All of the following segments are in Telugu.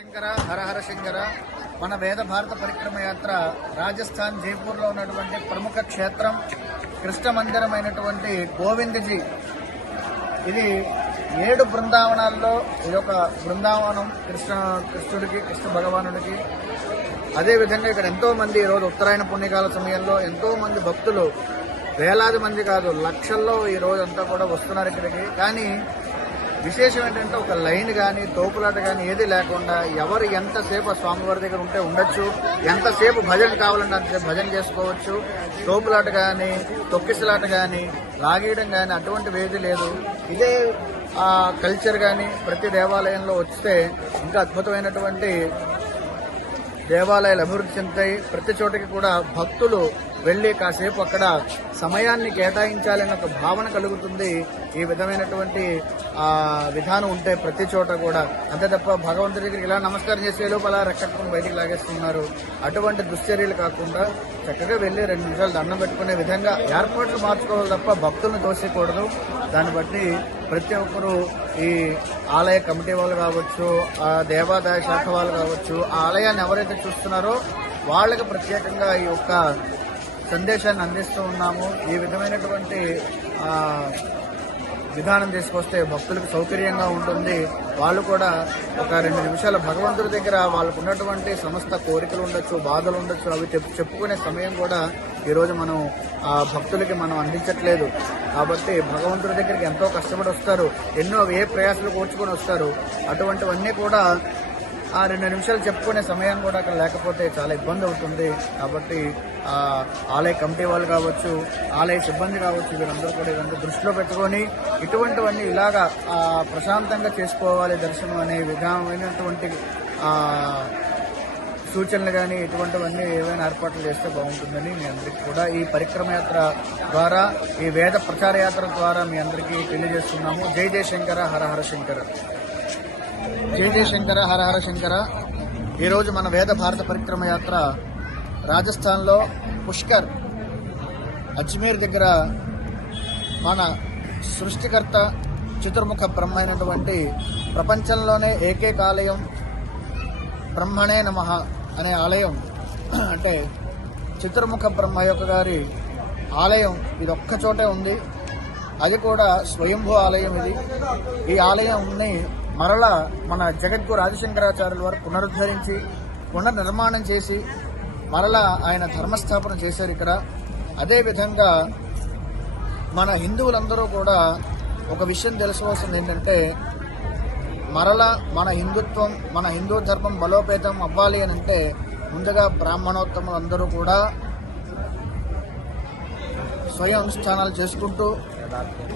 శంకర హర హర శంకర. మన వేద భారత పరిక్రమ యాత్ర రాజస్థాన్ జైపూర్లో ఉన్నటువంటి ప్రముఖ క్షేత్రం కృష్ణ మందిరమైనటువంటి గోవిందజీ. ఇది 7 బృందావనాల్లో ఇదొక బృందావనం కృష్ణుడికి, కృష్ణ భగవానుడికి. అదేవిధంగా ఇక్కడ ఎంతో మంది ఈరోజు ఉత్తరాయణ పుణ్యకాల సమయంలో ఎంతో మంది భక్తులు, వేలాది మంది కాదు లక్షల్లో ఈ రోజు అంతా కూడా వస్తున్నారు ఇక్కడికి. కానీ విశేషం ఏంటంటే ఒక లైన్ కానీ తోపులాట కానీ ఏది లేకుండా ఎవరు ఎంతసేపు స్వామివారి దగ్గర ఉంటే ఉండొచ్చు, ఎంతసేపు భజన కావాలంటే అంతసేపు భజన చేసుకోవచ్చు. తోపులాట కానీ తొక్కిసలాట కానీ లాగేయడం కానీ అటువంటి వేది లేదు. ఇదే కల్చర్ కానీ ప్రతి దేవాలయంలో వస్తే ఇంకా అద్భుతమైనటువంటి దేవాలయాలు అభివృద్ధి చెందుతాయి. ప్రతి చోటకి కూడా భక్తులు వెళ్లి కాసేపు అక్కడ సమయాన్ని కేటాయించాలనే ఒక భావన కలుగుతుంది. ఈ విధమైనటువంటి విధానం ఉంటే ప్రతి చోట కూడా. అంతే తప్ప భగవంతుడి దగ్గరికి ఇలా నమస్కారం చేసే లోపల రెక్కట్టుకుని బయటికి లాగేస్తున్నారు. అటువంటి దుశ్చర్యలు కాకుండా చక్కగా వెళ్లి 2 నిమిషాలు దండం పెట్టుకునే విధంగా ఏర్పాట్లు మార్చుకోవాలి తప్ప భక్తులను తోసేయకూడదు. దాన్ని బట్టి ప్రతి ఒక్కరూ ఈ ఆలయ కమిటీ వాళ్ళు కావచ్చు, దేవాదాయ శాఖ వాళ్ళు కావచ్చు, ఆ ఆలయాన్ని ఎవరైతే చూస్తున్నారో వాళ్ళకి ప్రత్యేకంగా ఈ యొక్క సందేశాన్ని అందిస్తూ ఉన్నాము. ఈ విధమైనటువంటి విధానం తీసుకొస్తే భక్తులకు సౌకర్యంగా ఉంటుంది. వాళ్ళు కూడా ఒక 2 నిమిషాల భగవంతుడి దగ్గర వాళ్ళకు ఉన్నటువంటి సమస్త కోరికలు ఉండొచ్చు, బాధలు ఉండొచ్చు, అవి చెప్పుకునే సమయం కూడా ఈరోజు మనం భక్తులకి మనం అందించట్లేదు. కాబట్టి భగవంతుడి దగ్గరికి ఎంతో కష్టపడి వస్తారు, ఎన్నో ప్రయాసాలు కూర్చుకొని వస్తారు. అటువంటివన్నీ కూడా 2 నిమిషాలు చెప్పుకునే సమయం కూడా అక్కడ లేకపోతే చాలా ఇబ్బంది అవుతుంది. కాబట్టి ఆలయ కమిటీ వాళ్ళు కావచ్చు, ఆలయ సిబ్బంది కావచ్చు, వీరందరూ కూడా ఇదంతా దృష్టిలో పెట్టుకొని ఇటువంటివన్నీ ఇలాగా ప్రశాంతంగా చేసుకోవాలి దర్శనం అనే విధమైనటువంటి సూచనలు కానీ ఇటువంటివన్నీ ఏవైనా ఏర్పాట్లు చేస్తే బాగుంటుందని మీ అందరికీ కూడా ఈ పరిక్రమ యాత్ర ద్వారా, ఈ వేద ప్రచార యాత్ర ద్వారా మీ అందరికీ తెలియజేస్తున్నాము. జై జయ శంకర హర హర శంకర. జై జయ శంకర హర హర శంకర. ఈరోజు మన వేద భారత పరిక్రమ యాత్ర రాజస్థాన్లో పుష్కర్ అజ్మీర్ దగ్గర మన సృష్టికర్త చతుర్ముఖ బ్రహ్మ అయినటువంటి ప్రపంచంలోనే ఏకైక ఆలయం బ్రహ్మణే నమః అనే ఆలయం, అంటే చతుర్ముఖ బ్రహ్మ యొక్క గారి ఆలయం ఇది ఒక్క చోటే ఉంది. అది కూడా స్వయంభూ ఆలయం. ఈ ఆలయంని మరలా మన జగద్గురు ఆదిశంకరాచార్యుల వారు పునరుద్ధరించి పునర్నిర్మాణం చేసి మరలా ఆయన ధర్మస్థాపన చేశారు ఇక్కడ. అదేవిధంగా మన హిందువులందరూ కూడా ఒక విషయం తెలుసుకోవాల్సింది ఏంటంటే, మరలా మన హిందుత్వం, మన హిందూ ధర్మం బలోపేతం అవ్వాలి అని అంటే ముందుగా బ్రాహ్మణోత్తములందరూ కూడా స్వయం అనుష్ఠానాలు చేసుకుంటూ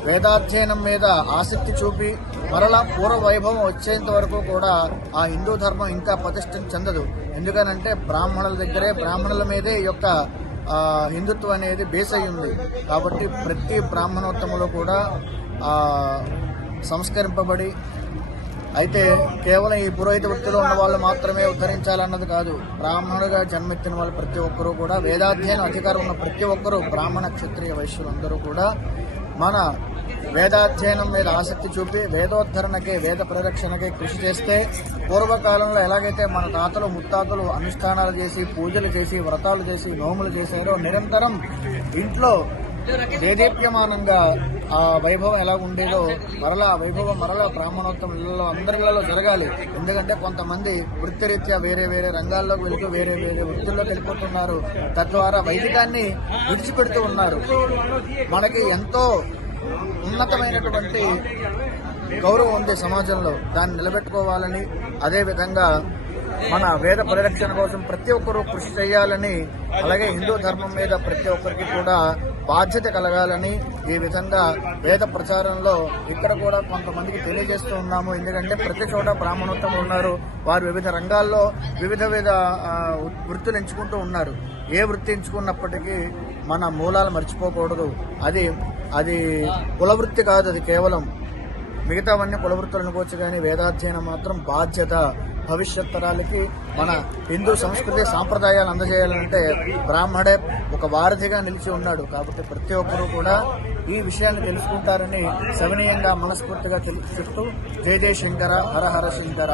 వేదాధ్యయనం మీద ఆసక్తి చూపి మరలా పూర్వ వైభవం వచ్చేంత వరకు కూడా ఆ హిందూ ధర్మం ఇంకా ప్రతిష్టం చెందదు. ఎందుకనంటే బ్రాహ్మణుల దగ్గరే, బ్రాహ్మణుల మీదే ఈ యొక్క హిందుత్వం అనేది బేస్ అయి ఉంది. కాబట్టి ప్రతి బ్రాహ్మణోత్తములు కూడా సంస్కరింపబడి, అయితే కేవలం ఈ పురోహిత వృత్తిలో ఉన్న వాళ్ళు మాత్రమే ఉద్ధరించాలన్నది కాదు. బ్రాహ్మణుడిగా జన్మెత్తిన వాళ్ళు ప్రతి ఒక్కరూ కూడా, వేదాధ్యయనం అధికారం ఉన్న ప్రతి ఒక్కరూ, బ్రాహ్మణ క్షత్రియ వైశ్యులందరూ కూడా మన వేదాధ్యయనం మీద ఆసక్తి చూపి వేదోద్ధరణకి, వేద పరిరక్షణకి కృషి చేస్తే పూర్వకాలంలో ఎలాగైతే మన తాతలు ముత్తాతలు అనుష్ఠానాలు చేసి, పూజలు చేసి, వ్రతాలు చేసి, నోములు చేశారో నిరంతరం ఇంట్లో దేదీప్యమానంగా ఆ వైభవం ఎలా ఉండేదో మరలా ఆ వైభవం మరలా బ్రాహ్మణోత్తములలో అందరిలో జరగాలి. ఎందుకంటే కొంతమంది వృత్తిరీత్యా వేరే వేరే రంగాల్లోకి వెళుతూ వేరే వేరే వృత్తుల్లోకి వెళ్ళిపోతున్నారు. తద్వారా వైదికాన్ని విడిచిపెడుతూ ఉన్నారు. మనకి ఎంతో ఉన్నతమైనటువంటి గౌరవం ఉంది సమాజంలో, దాన్ని నిలబెట్టుకోవాలని, అదేవిధంగా మన వేద పరిరక్షణ కోసం ప్రతి ఒక్కరూ కృషి చేయాలని, అలాగే హిందూ ధర్మం మీద ప్రతి ఒక్కరికి కూడా బాధ్యత కలగాలని ఈ విధంగా వేద ప్రచారంలో ఇక్కడ కూడా కొంతమందికి తెలియజేస్తూ ఉన్నాము. ఎందుకంటే ప్రతి చోట బ్రాహ్మణోత్తములు ఉన్నారు. వారు వివిధ రంగాల్లో వివిధ వృత్తులు ఎంచుకుంటూ ఉన్నారు. ఏ వృత్తి ఎంచుకున్నప్పటికీ మన మూలాలు మర్చిపోకూడదు. అది కులవృత్తి కాదు, అది కేవలం మిగతావన్నీ కులవృత్తులు అనుకోవచ్చు, కానీ వేదాధ్యయనం మాత్రం బాధ్యత. భవిష్యత్ తరాలకి మన హిందూ సంస్కృతి సాంప్రదాయాలు అందజేయాలంటే బ్రాహ్మడే ఒక వారధిగా నిలిచి ఉన్నాడు. కాబట్టి ప్రతి ఒక్కరూ కూడా ఈ విషయాన్ని తెలుసుకుంటారని సవినీయంగా మనస్ఫూర్తిగా చెప్తూ జయ జయ శంకర హర హర శంకర.